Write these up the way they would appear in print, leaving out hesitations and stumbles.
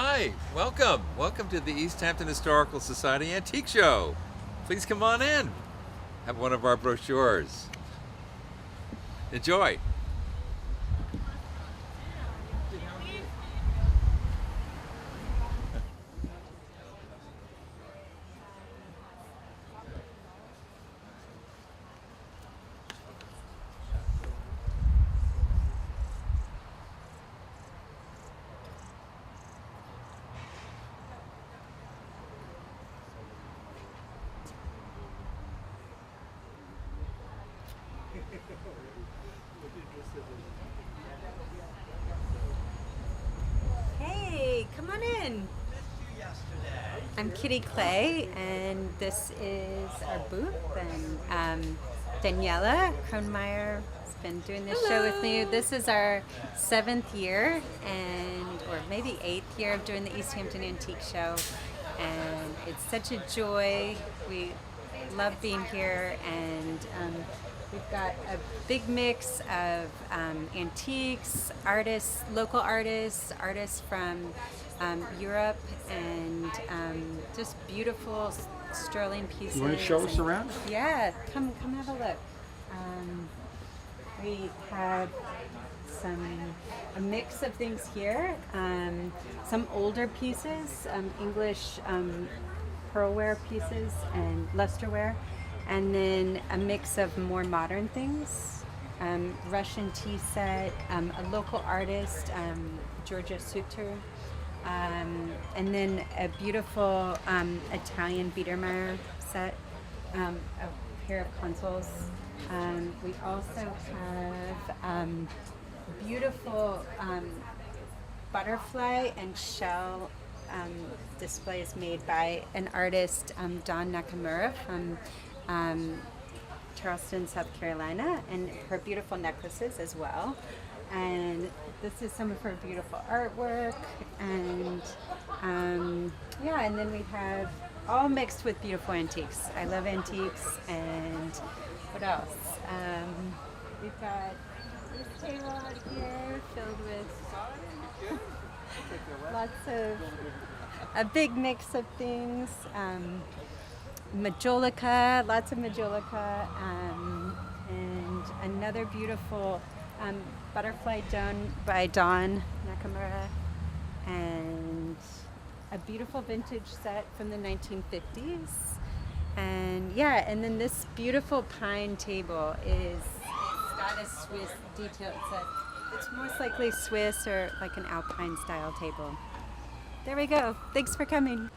Hi, welcome. Welcome to the East Hampton Historical Society Antique Show. Please come on in. Have one of our brochures. Enjoy. Hey, come on in. I'm Kitty Clay, and this is our booth. And Daniela Kronmeyer has been doing this show with me. This is our 7th year, or maybe 8th year of doing the East Hampton Antique Show, and it's such a joy. We love being here, and we've got a big mix of antiques, artists, local artists, artists from Europe, and just beautiful sterling pieces. You want to show us around? Yeah, come have a look. We have a mix of things here. Some older pieces, English pearlware pieces and lusterware, and then a mix of more modern things. Russian tea set, a local artist, Georgia Suter, and then a beautiful Italian Biedermeier set, a pair of consoles. We also have beautiful butterfly and shell displays made by an artist, Dawn Nakamura from Charleston, South Carolina, and her beautiful necklaces as well. And this is some of her beautiful artwork, and and then we have all mixed with beautiful antiques. I love antiques. And what else? We've got this table out here filled with a big mix of things. Majolica, lots of majolica, and another beautiful butterfly done by Dawn Nakamura, and a beautiful vintage set from the 1950s. And and then this beautiful pine table it's got a Swiss detail. It's most likely Swiss or like an Alpine style table. There we go. Thanks for coming.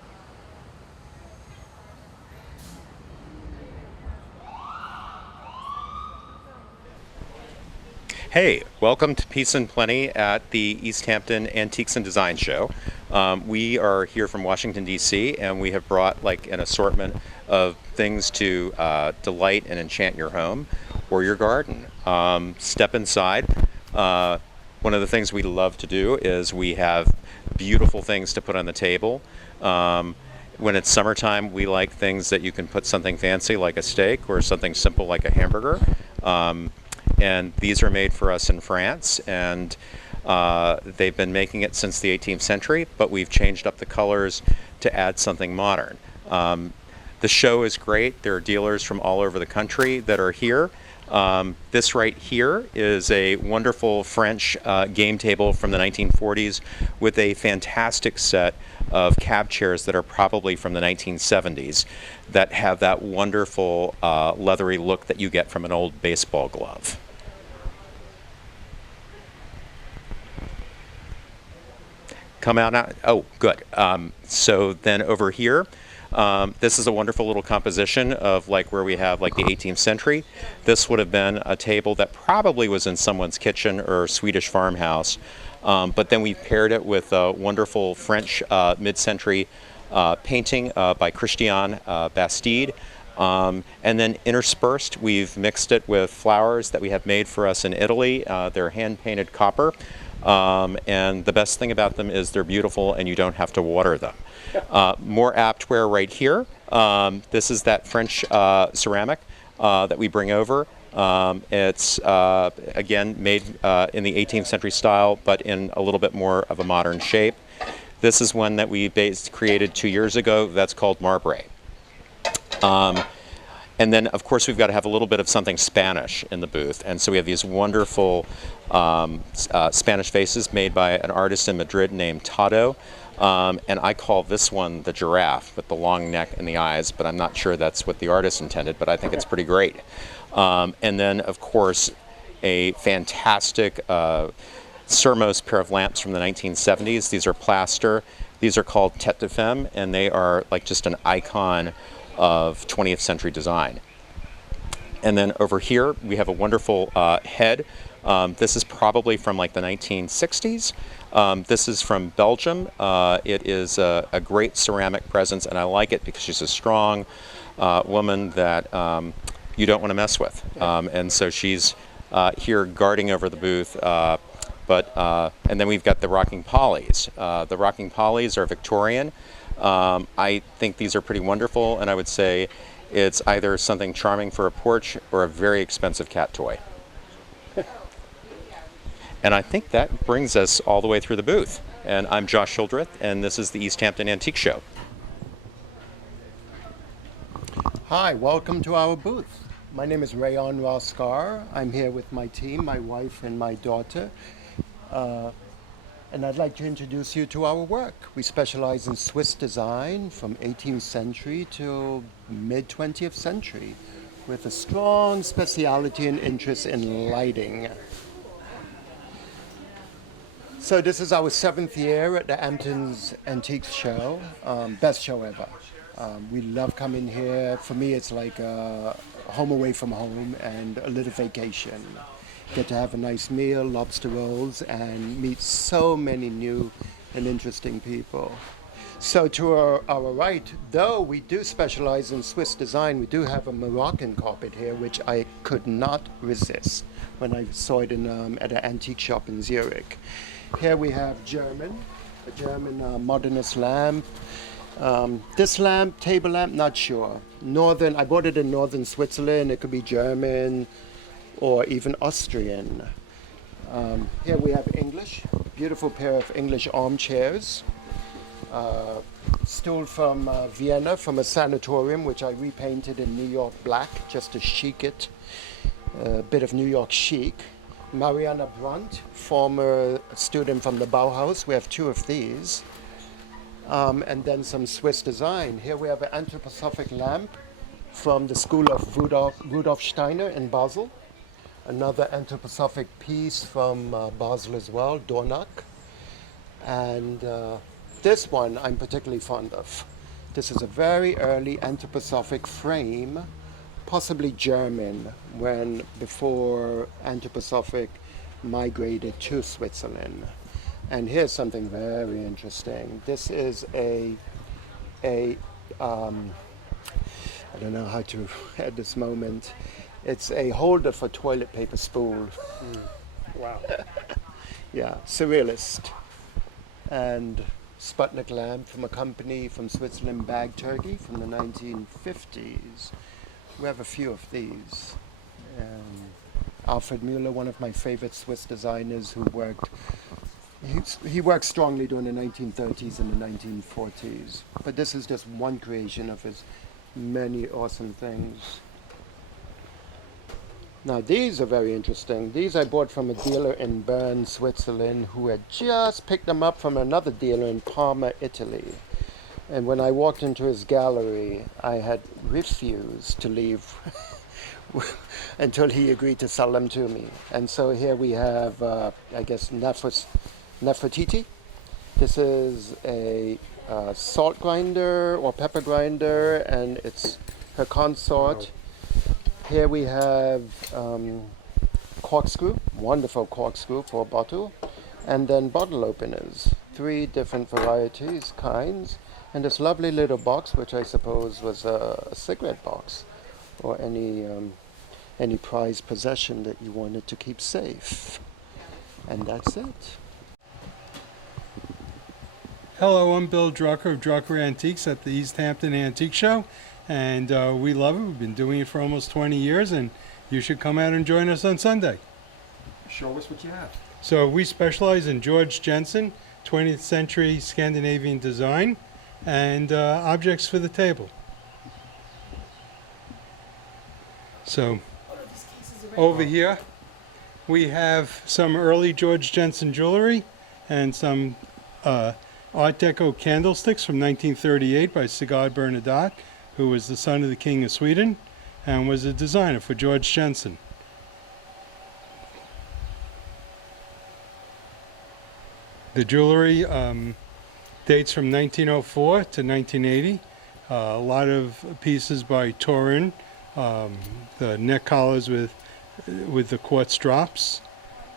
Hey, welcome to Peace and Plenty at the East Hampton Antiques and Design Show. We are here from Washington, D.C., and we have brought like an assortment of things to delight and enchant your home or your garden. Step inside. One of the things we love to do is we have beautiful things to put on the table. When it's summertime, we like things that you can put something fancy like a steak or something simple like a hamburger. And these are made for us in France, and they've been making it since the 18th century, but we've changed up the colors to add something modern. The show is great. There are dealers from all over the country that are here. This right here is a wonderful French game table from the 1940s with a fantastic set of cab chairs that are probably from the 1970s that have that wonderful leathery look that you get from an old baseball glove. Come out now. Oh, good. So then over here, this is a wonderful little composition of like where we have like the 18th century. This would have been a table that probably was in someone's kitchen or Swedish farmhouse. But then we paired it with a wonderful French mid-century painting by Christian Bastide. And then interspersed, we've mixed it with flowers that we have made for us in Italy. They're hand-painted copper. And the best thing about them is they're beautiful and you don't have to water them. More aptware right here. This is that French ceramic that we bring over. It's again made in the 18th century style, but in a little bit more of a modern shape. This is one that we created 2 years ago. That's called Marbre. And then, of course, we've got to have a little bit of something Spanish in the booth. And so we have these wonderful Spanish vases made by an artist in Madrid named Tado. And I call this one the giraffe with the long neck and the eyes, but I'm not sure that's what the artist intended, but I think it's pretty great. And then, of course, a fantastic Sermos pair of lamps from the 1970s. These are plaster. These are called Tête de Femme, and they are like just an icon of 20th century design. And then over here we have a wonderful head. This is probably from like the 1960s. This is from Belgium. It is a great ceramic presence, and I like it because she's a strong woman that you don't want to mess with. And so she's here guarding over the booth. And then we've got the rocking polys. The rocking polys are Victorian. I think these are pretty wonderful, and I would say it's either something charming for a porch or a very expensive cat toy. And I think that brings us all the way through the booth. And I'm Josh Shildreth, and this is the East Hampton Antique Show. Hi, welcome to our booth. My name is Rayon Roskar. I'm here with my team, my wife and my daughter. And I'd like to introduce you to our work. We specialize in Swiss design from 18th century to mid-20th century with a strong speciality and interest in lighting. So this is our 7th year at the Hampton's Antiques Show. Best show ever. We love coming here. For me, it's like home away from home and a little vacation. Get to have a nice meal, lobster rolls, and meet so many new and interesting people. So to our right, though we do specialize in Swiss design, we do have a Moroccan carpet here, which I could not resist when I saw it at an antique shop in Zurich. Here we have a German modernist lamp. This lamp, table lamp, not sure. I bought it in northern Switzerland. It could be German or even Austrian. Here we have English, beautiful pair of English armchairs. Stool from Vienna, from a sanatorium, which I repainted in New York black, just to chic it. A bit of New York chic. Mariana Brandt, former student from the Bauhaus. We have 2 of these. And then some Swiss design. Here we have an anthroposophic lamp from the school of Rudolf Steiner in Basel. Another anthroposophic piece from Basel as well, Dornach. And this one I'm particularly fond of. This is a very early anthroposophic frame, possibly German, before anthroposophic migrated to Switzerland. And here's something very interesting. This is I don't know how to at this moment. It's a holder for toilet paper spool. Wow. Yeah, surrealist. And Sputnik lamp from a company from Switzerland, Bag Turkey, from the 1950s. We have a few of these. Alfred Müller, one of my favorite Swiss designers who he worked strongly during the 1930s and the 1940s. But this is just one creation of his many awesome things. Now these are very interesting. These I bought from a dealer in Bern, Switzerland, who had just picked them up from another dealer in Parma, Italy. And when I walked into his gallery, I had refused to leave until he agreed to sell them to me. And so here we have, I guess, Nefertiti. This is a salt grinder or pepper grinder, and it's her consort. Wow. Here we have corkscrew, wonderful corkscrew for a bottle, and then bottle openers, 3 different varieties, kinds, and this lovely little box, which I suppose was a cigarette box or any prized possession that you wanted to keep safe. And that's it. Hello, I'm Bill Drucker of Drucker Antiques at the East Hampton Antique Show, and we love it. We've been doing it for almost 20 years, and you should come out and join us on Sunday. Show us what you have. So we specialize in George Jensen 20th century Scandinavian design, and objects for the table. So over here we have some early George Jensen jewelry and some Art Deco candlesticks from 1938 by Sigurd Bernadotte, who was the son of the King of Sweden and was a designer for George Jensen. The jewelry dates from 1904 to 1980. A lot of pieces by Torin, the neck collars with the quartz drops.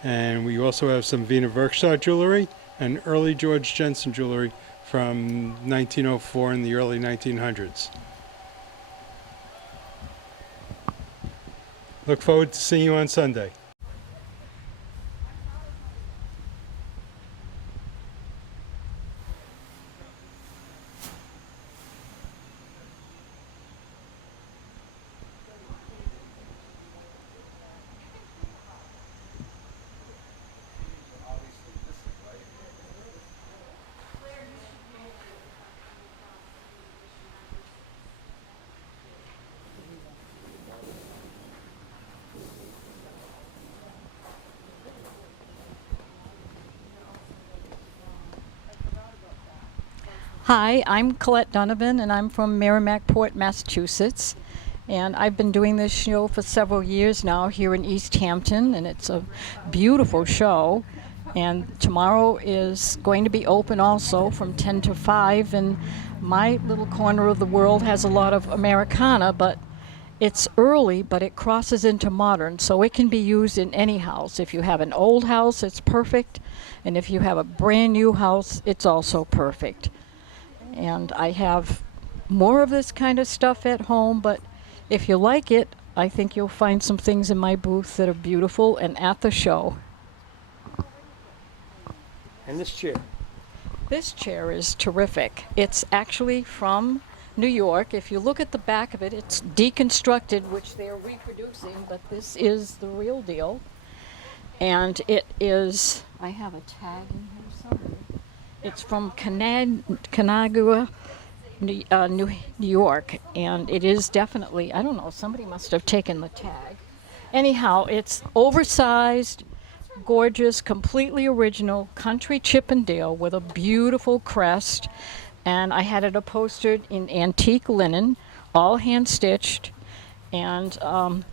And we also have some Wiener Werkstatt jewelry and early George Jensen jewelry from 1904 and the early 1900s. Look forward to seeing you on Sunday. Hi, I'm Colette Donovan, and I'm from Merrimackport, Massachusetts. And I've been doing this show for several years now here in East Hampton, and it's a beautiful show. And tomorrow is going to be open also from 10 to 5. And my little corner of the world has a lot of Americana, but it's early, but it crosses into modern, so it can be used in any house. If you have an old house, it's perfect. And if you have a brand new house, it's also perfect. And I have more of this kind of stuff at home, but if you like it, I think you'll find some things in my booth that are beautiful and at the show. And this chair? This chair is terrific. It's actually from New York. If you look at the back of it, it's deconstructed, which they're reproducing, but this is the real deal. And it is, I have a tag in here somewhere. It's from Canagua, New York, and it is definitely, I don't know, somebody must have taken the tag. Anyhow, it's oversized, gorgeous, completely original country Chippendale with a beautiful crest, and I had it upholstered in antique linen, all hand-stitched, and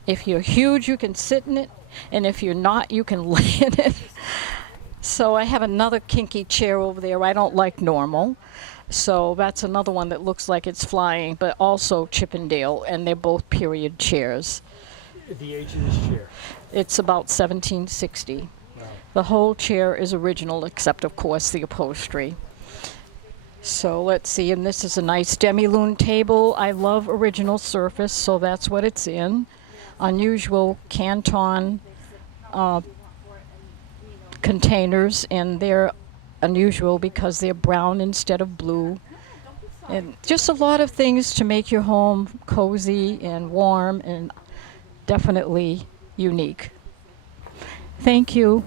if you're huge, you can sit in it, and if you're not, you can lay in it. So I have another kinky chair over there. I don't like normal. So that's another one that looks like it's flying, but also Chippendale, and they're both period chairs. The age of this chair? It's about 1760. Wow. The whole chair is original, except, of course, the upholstery. So let's see, and this is a nice demi-lune table. I love original surface, so that's what it's in. Unusual Canton containers, and they're unusual because they're brown instead of blue. And just a lot of things to make your home cozy and warm and definitely unique. Thank you.